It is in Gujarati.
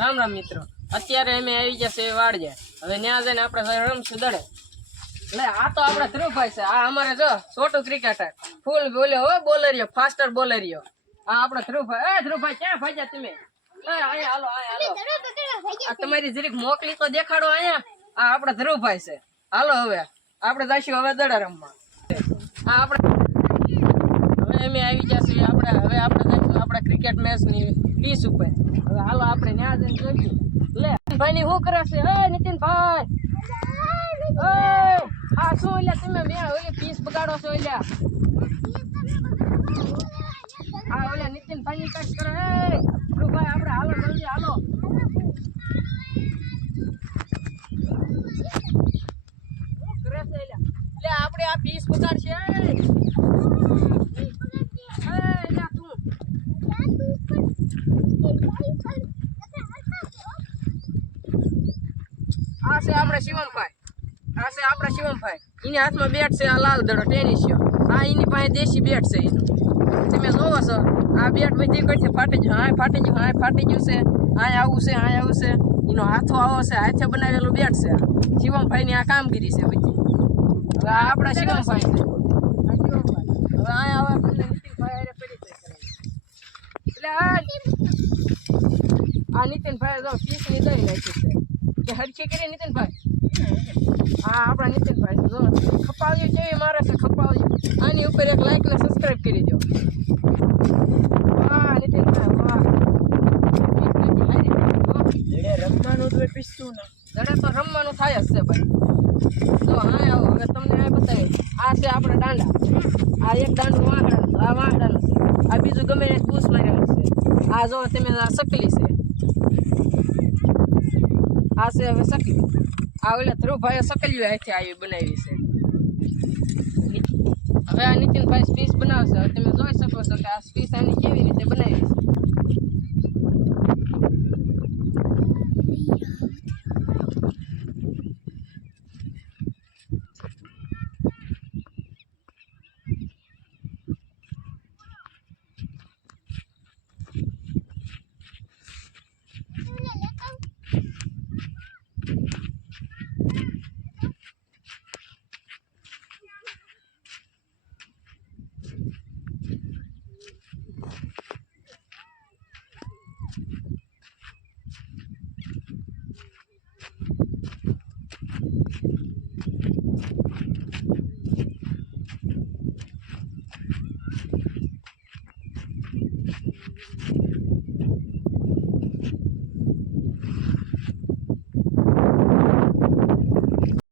રામ રામ મિત્રો. અત્યારે અમે આવી ગયા છે વાડજે. હવે ત્યાં જઈને આપણે રમશું દડે એટલે આ તો આપણા ધ્રુવભાઈ છે. આ અમારે જો છોટું ક્રિકેટર. ફૂલ બોલે હો બોલરિયો ફાસ્ટર બોલરિયો. આ આપણા ધ્રુવભાઈ. એ ધ્રુવભાઈ ક્યાં ભાગ્યા તમે? હાલો હાલો. તમારી જરીક મોકલી તો દેખાડો અહીંયા. આ આપણા ધ્રુવભાઈ છે. હાલો હવે. આપણે જઈશું હવે દડા રમવા. આ આપણે હવે અમે આવી ગયા છીએ. આપણે હવે આપણા ક્રિકેટ મેચની પીસ ઉપર. હવે હાલો આપણે ત્યાં જઈને જોઈશું. લે ભાઈ ની શું કરે છે? હે નીતિનભાઈ! હા શું એટલે તમે મેં ઓલી પીસ બગાડો છો એટલે આ ઓલા નીતિનભાઈ ની કઈ કરે. એ ભાઈ આપણે હાલો, જલ્દી હાલો. આપણે આ પીસ બગાડશે એ એ લે તું આ છે આપણે શિવમભાઈ. આ છે આપણા શિવમભાઈ. એની હાથમાં બેટ છે, આ લાલ દડો, ટેનિસ છે. આ એની પાસે દેશી બેટ છે એનું. તમે જોવો છો, આ બેટ બધી કઈ ફાટી ગયું? હા ફાટી ગયું હા ફાટી ગયું છે. આ આવું છે આ આવું છે. એનો હાથો આવો છે, હાથે બનાવેલું બેટ છે. શિવમભાઈ ની આ કામગીરી છે બધી. હવે આપણા શિવમભાઈ છે. આ શિવમભાઈ હવે આ આવે તમને નીતિનભાઈ હારે પરિચય કરાવીએ. એટલે આ નીતિનભાઈ જો પીસની દઈ નાખી છે. હરખી કરી નીતિનભાઈ? હા આપણા નીતિનભાઈ જો. ખપાવ્યું કેવી મારે છે ખપાવ્યું. આની ઉપર એક લાઈક ને સબસ્ક્રાઇબ કરી દો. હા નીતિનભાઈ વાહ. રમવાનું તો પીસતું ને. દડે તો રમવાનું થાય જ છે ભાઈ. તો હા આવો હવે તમને આ બતાવી આ છે આપણા દાંડા. આ એક દાંડું વાંકડાનું આ વાંકડાનું આ બીજું ગમે એ કૂસ મારેલું છે આ જો તમે સકલી છે. આ છે હવે સકલી. આ ઓલા ધ્રુવભાઈએ સકલીઓ હાથે આવી બનાવી છે. હવે આ નીતિનભાઈ સ્પીચ બનાવશે. તમે જોઈ શકો છો કે આ સ્પીચ આની કેવી રીતે બનાવી છે.